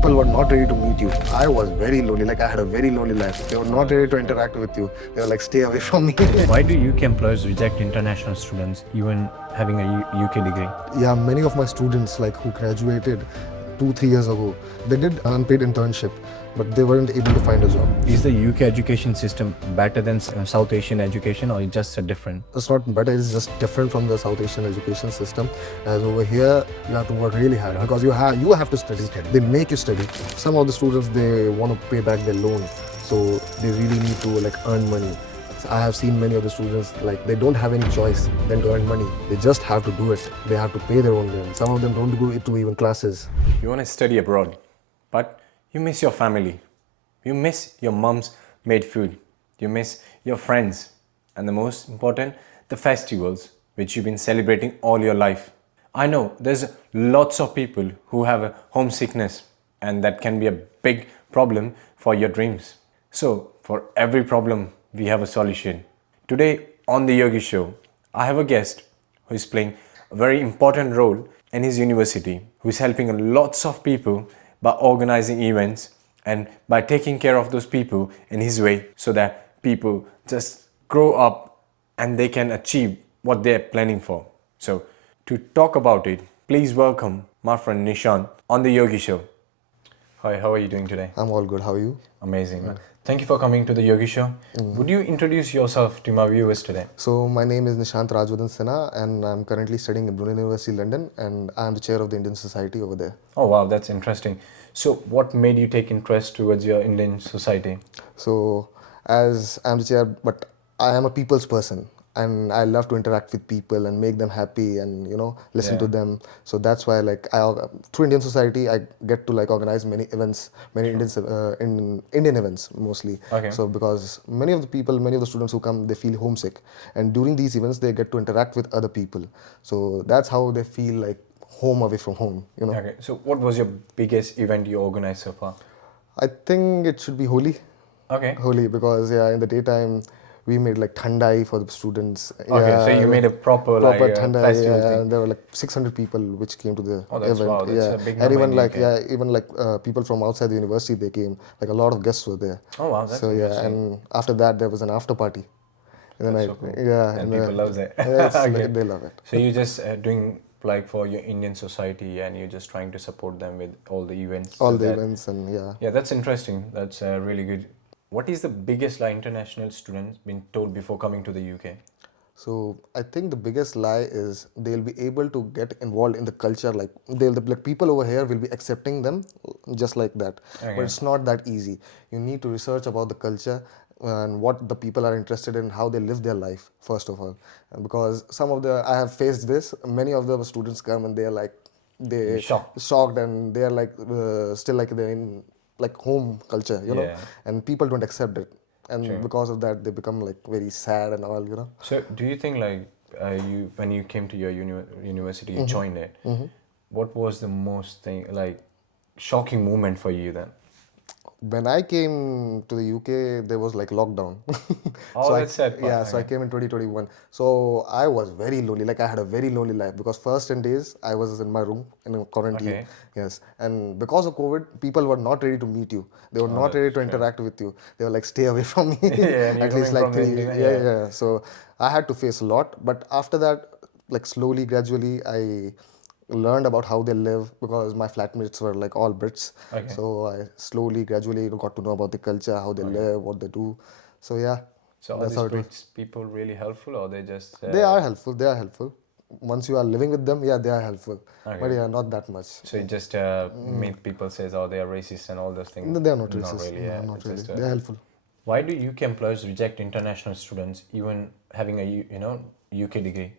people were not ready to meet you. I was very lonely, like I had a very lonely life. They were not ready to interact with you. They were like, stay away from me. Why do UK employers reject international students even having a UK degree? Yeah, many of my students like who graduated 2-3 years ago, they did unpaid internship, but they weren't able to find a job. Is the UK education system better than South Asian education, or just different? It's not better, it's just different from the South Asian education system. As over here, you have to work really hard because you have to study. They make you study. Some of the students, they want to pay back their loan, so they really need to like earn money. I have seen many of the students like they don't have any choice than to earn money. They just have to do it. They have to pay their own rent. Some of them don't go to even classes. You want to study abroad, but you miss your family. You miss your mom's made food. You miss your friends. And the most important, the festivals which you've been celebrating all your life. I know there's lots of people who have a homesickness, and that can be a big problem for your dreams. So for every problem, we have a solution. Today on the Yogii Show, I have a guest who is playing a very important role in his university, who is helping lots of people by organizing events and by taking care of those people in his way, so that people just grow up and they can achieve what they're planning for. So to talk about it, please welcome my friend Nishan on the Yogii Show. Hi, how are you doing today? I'm all good. How are you? Amazing, man. Thank you for coming to the Yogii Show. Would you introduce yourself to my viewers today? So my name is Nishant Sinha, and I'm currently studying in Brunel University, London, and I'm the chair of the Indian Society over there. Oh wow, that's interesting. So what made you take interest towards your Indian society? So as I'm the chair, but I am a people's person, and I love to interact with people and make them happy and listen to them. So that's why through Indian Society I get to organize many events, many Indian events mostly. Okay. So because many of the students who come, they feel homesick, and during these events they get to interact with other people. So that's how they feel like home away from home. Okay. So what was your biggest event you organized so far? I think it should be Holi. Okay. Holi, because in the daytime we made thandai for the students. Okay, so you made a proper thandai, festival thing. And there were 600 people which came to the Oh, that's event. wow, that's a big and number even in UK. people from outside the university, they came. A lot of guests were there. Oh wow, that's So interesting. and after that there was an after party in the That's night. so cool. Yeah, And people loves it. Yeah, Okay. they love it. So you're just doing for your Indian society, and you're just trying to support them with all the events. All so the that- events and yeah. Yeah, that's interesting. That's really good. What is the biggest lie international students been told before coming to the UK? So I think the biggest lie is they'll be able to get involved in the culture. People over here will be accepting them just like that. Okay. But it's not that easy. You need to research about the culture and what the people are interested in, how they live their life first of all. And because I have faced this. Many of the students come and they're shocked, and they're still they're in home culture, Yeah. and people don't accept it. And True. because of that, they become very sad and all. So do you think you when you came to your university, you joined it, what was the most shocking moment for you then? When I came to the UK, there was lockdown. Oh, that's sad. Yeah, so I came in 2021. So I was very lonely. I had a very lonely life because first 10 days I was in my room in a quarantine. Okay. Yes, and because of COVID, people were not ready to meet you. They were not ready to interact with you. They were stay away from me. Yeah, and At you're least coming from 3. India, Yeah. So I had to face a lot. But after that, slowly, gradually, I learned about how they live because my flatmates were all Brits. Okay. So I slowly, gradually got to know about the culture, how they live, what they do. So yeah. So are that's how these it was. British people really helpful, or they just... They are helpful. They are helpful. Once you are living with them, yeah, they are helpful. Okay. But yeah, not that much. So you just make people say, oh, they are racist and all those things? No, they are not Not racist. really, No, yeah. not It's really. just, They are helpful. Why do UK employers reject international students even having a UK degree?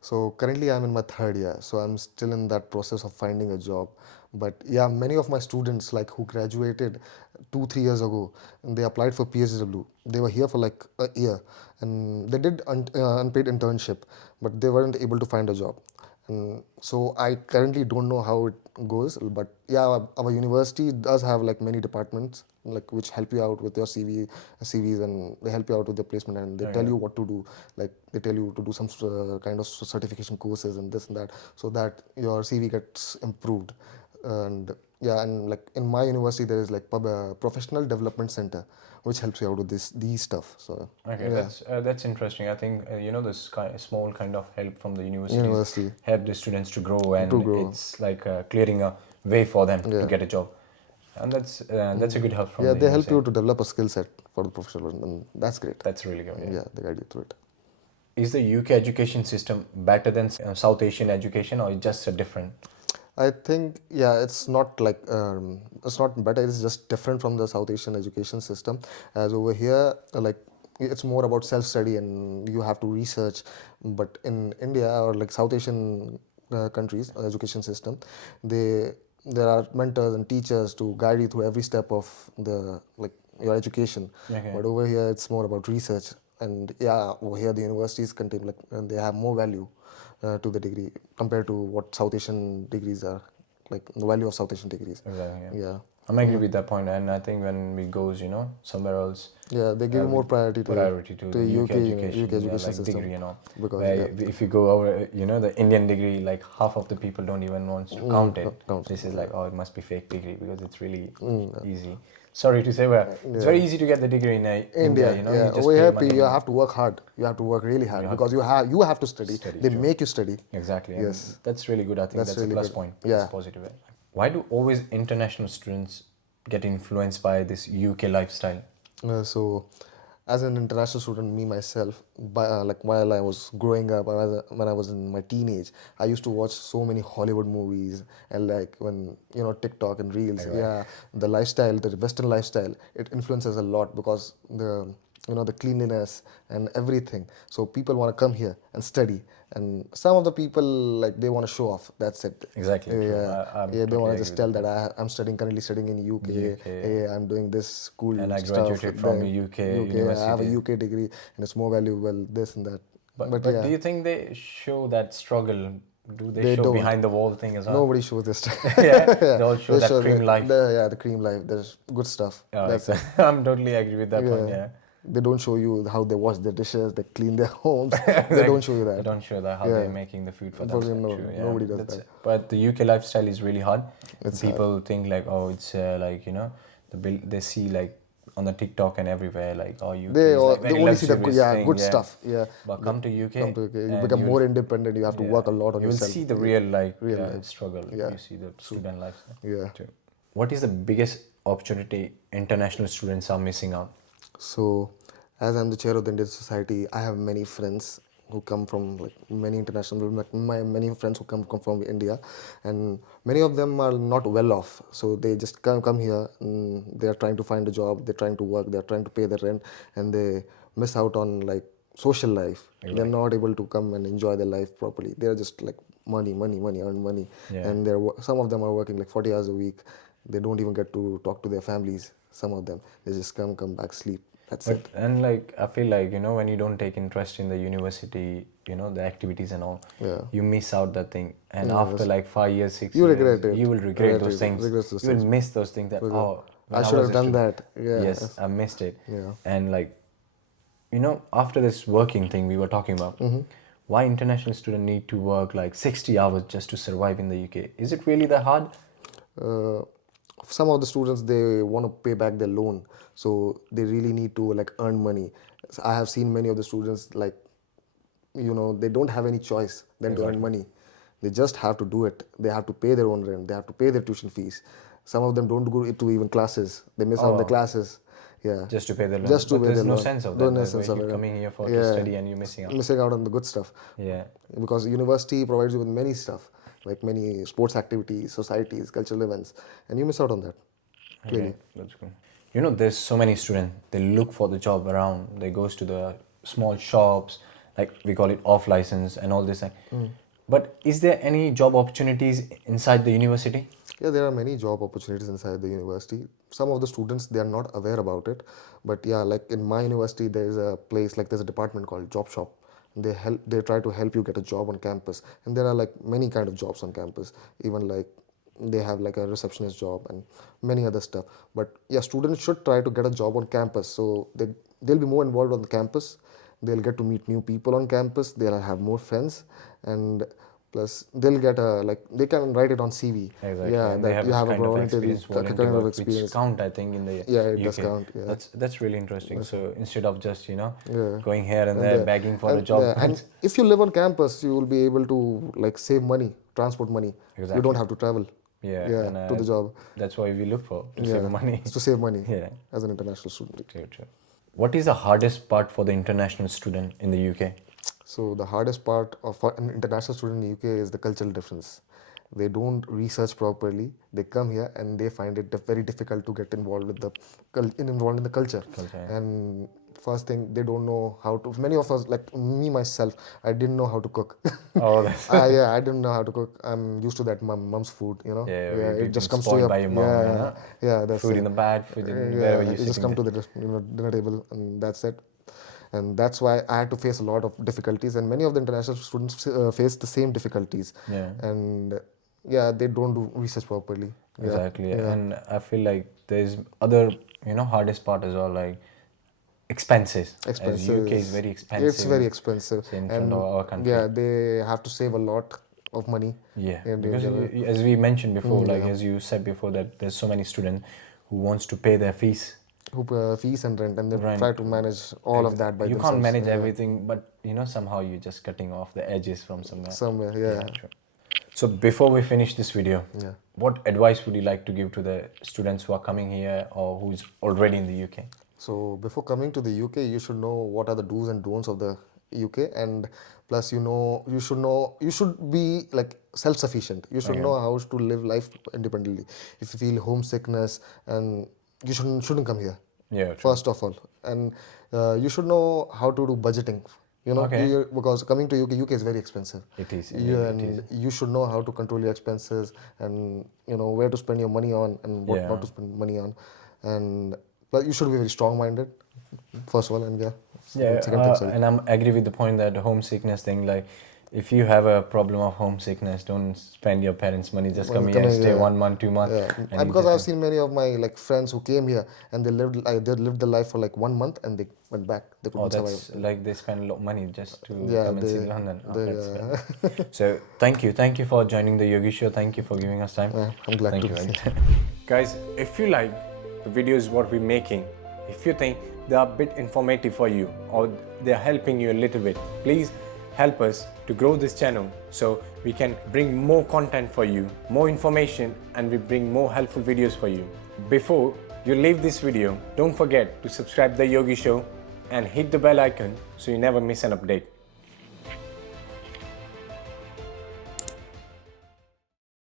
So currently I'm in my 3rd year, so I'm still in that process of finding a job. But yeah, many of my students who graduated 2-3 years ago, and they applied for PSW. They were here for a year, and they did unpaid internship, but they weren't able to find a job. And so I currently don't know how it goes, but yeah, our university does have many departments which help you out with your CVs, and they help you out with the placement, and they tell you what to do. They tell you to do some kind of certification courses and this and that, so that your CV gets improved. And Yeah, and like in my university, there is like professional development center, which helps you out with these stuff. So Okay, yeah, that's interesting. I think this small kind of help from the universities university help the students to grow, to and grow. it's like clearing a way for them to Yeah, get a job, and that's a good help from yeah, the they help university. you to develop a skill set for the professional, and that's great. That's really good. Yeah. Yeah, they guide you through it. Is the UK education system better than South Asian education, or just a different? I think yeah, it's not better. It's just different from the South Asian education system. As over here, like it's more about self study and you have to research. But in India or like South Asian countries, education system, they there are mentors and teachers to guide you through every step of the like your education. Okay. But over here, it's more about research. And yeah, over here the universities contain like and they have more value to the degree compared to what South Asian degrees are, like the value of South Asian degrees. Exactly. Yeah. Yeah, I'm agree with that point, and I think when we goes, somewhere else, yeah, they give more priority to to the UK UK education, yeah, education like system degree and all. because Where yeah, if you go over, the Indian degree, like half of the people don't even want to count it. count. This is like, oh, it must be fake degree because it's really easy. Sorry to say, but it's very easy to get the degree in India. India, You yeah, just over pay here money. you have to work hard. You have to work really hard because you have to study. Study, They true. make you study. Exactly. And Yes, that's really good. I think that's that's a really plus good. point. Yeah. That's positive. Why do always international students get influenced by this UK lifestyle? So, as an international student, me myself, like while I was growing up, when I was in my teenage, I used to watch so many Hollywood movies and like when TikTok and Reels. Yeah, the lifestyle, the Western lifestyle, it influences a lot because the cleanliness and everything. So people want to come here and study, and some of the people like they want to show off. That's it. Exactly, true. Yeah, I'm yeah. They totally want to agree just with tell that. that I'm currently studying in UK. UK. Hey, I'm doing this cool And I stuff. graduated from a Then UK UK, I have a university. UK degree, and it's more valuable. This and that. But But do yeah, you think they show that struggle? Do they they show don't. behind the wall thing as well? Nobody shows this stuff. Yeah, they all show They that show cream life. yeah, the cream life. There's good stuff. Oh, That's it. exactly. I'm totally agree with that point. Yeah. Yeah. They don't show you how they wash their dishes, they clean their homes. They don't show you They that. don't show that how Yeah. they're making the food for themselves. No, True, yeah. nobody does that. But the UK lifestyle is really hard. It's People think like, oh, it's like they see like on the TikTok and everywhere like, oh, UK is like They very only see the luxurious thing, good yeah. stuff. Yeah. But come to UK, Come to UK, you and become you'll- more independent. You have to work a lot on You'll yourself. see the real Real life. struggle. Yeah. You see the student life. Yeah. Too. What is the biggest opportunity international students are missing out? So, as I'm the chair of the Indian Society, I have many friends who come from like many international, like many friends who come from India, and many of them are not well off. So they just come here. They are trying to find a job. They're trying to work. They're trying to pay their rent, and they miss out on like social life. They're not able to come and enjoy their life properly. They're just like money, money, money, earn money, Yeah. and some of them are working like 40 hours a week. They don't even get to talk to their families. Some of them they just come back, sleep. That's it. But and like I feel like when you don't take interest in the university, the activities and all, Yeah. you miss out that thing. And after like 5 years, 6 You years, regret it. you will regret those it. things. Regret those You will things. miss those things that oh, when I should was have a done student- that. Yeah. Yes, I missed it. Yeah. And like after this working thing we were talking about, Mm-hmm. why international student need to work like 60 hours just to survive in the UK? Is it really that hard? Uh, some of the students they want to pay back their loan, so they really need to like earn money. So I have seen many of the students like they don't have any choice than to earn money. They just have to do it. They have to pay their own rent. They have to pay their tuition fees. Some of them don't go to even classes. They miss out on the classes. Yeah. Just to pay the loan. Just to But pay there's the no loan. sense of There's that. no Like, sense where of you're it. coming here for to Yeah. study and you're missing out. Missing out on the good stuff. Yeah. Because university provides you with many stuff, like many sports activities, societies, cultural events, and you miss out on that. Clearly. Okay, that's good. There's so many students. They look for the job around. They goes to the small shops, like we call it off license and all this. But is there any job opportunities inside the university? Yeah, there are many job opportunities inside the university. Some of the students they are not aware about it, but yeah, like in my university, there is a place like there's a department called Job Shop. They try to help you get a job on campus, and there are like many kind of jobs on campus. Even like they have like a receptionist job and many other stuff. But yeah, students should try to get a job on campus, so they'll be more involved on the campus. They'll get to meet new people on campus. They'll have more friends, and Plus, they'll get a they can write it on CV. Exactly. Yeah, And they that have you this have a kind of voluntary experience, volunteer kind of work, which experience. count, I think, in the Yeah, it UK. does count. Yeah. That's really interesting. So instead of just Yeah. going here and And there the, begging for a job, and if you live on campus, you will be able to save money, transport money. You Exactly. don't have to travel. yeah, Yeah, and to the job. that's why we look for to save Yeah, money. it's to save money. Yeah. As an international student. True, true. What is the hardest part for the international student in the UK? So the hardest part of for an international student in the UK is the cultural difference. They don't research properly. They come here and they find it very difficult to get involved with the involved in the culture. yeah. And first thing, they don't know how to. Many of us, like me myself, I didn't know how to cook. Oh, that's Yeah, I didn't know how to cook. I'm used to that mom's food, yeah. Yeah, We've it just been comes to spoiled your by your mom, yeah, yeah. That's food it. in the bed, food in Yeah, wherever you're you just sitting come to there. the dinner table, and that's it. And that's why I had to face a lot of difficulties, and many of the international students face the same difficulties. Yeah. And yeah, they don't do research properly. Yeah. Exactly. Yeah. And I feel like there's other, hardest part as well, like expenses. As UK is very expensive. It's very expensive. in front of our country. Yeah, they have to save a lot of money. Yeah, And because as we mentioned before, as you said before, that there's so many students who wants to pay their fees. Who fees and rent, and they Rent. try to manage all of that by You themselves. can't manage everything, but somehow you're just cutting off the edges from somewhere. Somewhere, yeah. True. So before we finish this video, Yeah. what advice would you like to give to the students who are coming here or who's already in the UK? So before coming to the UK, you should know what are the do's and don'ts of the UK, and plus you should be self-sufficient. You should know how to live life independently. If you feel homesickness, and you shouldn't come here. Yeah, true. First of all, and you should know how to do budgeting. Okay. Because coming to UK is very expensive. It is. And you should know how to control your expenses, and where to spend your money on and what not to spend money on, and but you should be very strong-minded, first of all, and second thing, sorry. And I'm agree with the point that homesickness thing, like if you have a problem of homesickness, don't spend your parents' money. Just come here and stay 1 month, 2 months. Yeah. And you Because just I've seen many of my friends who came here and they lived the life for 1 month and they went back. They couldn't survive. that's like they spend a lot of money just to Yeah, come and they- see London. Oh, they, that's fair. So thank you for joining the Yogii Show. Thank you for giving us time. I'm glad Thank to you. be Very Guys, if you like the videos what we're making, if you think they are a bit informative for you or they're helping you a little bit, please help us to grow this channel so we can bring more content for you, more information, and we bring more helpful videos for you. Before you leave this video, don't forget to subscribe the Yogii Show and hit the bell icon so you never miss an update.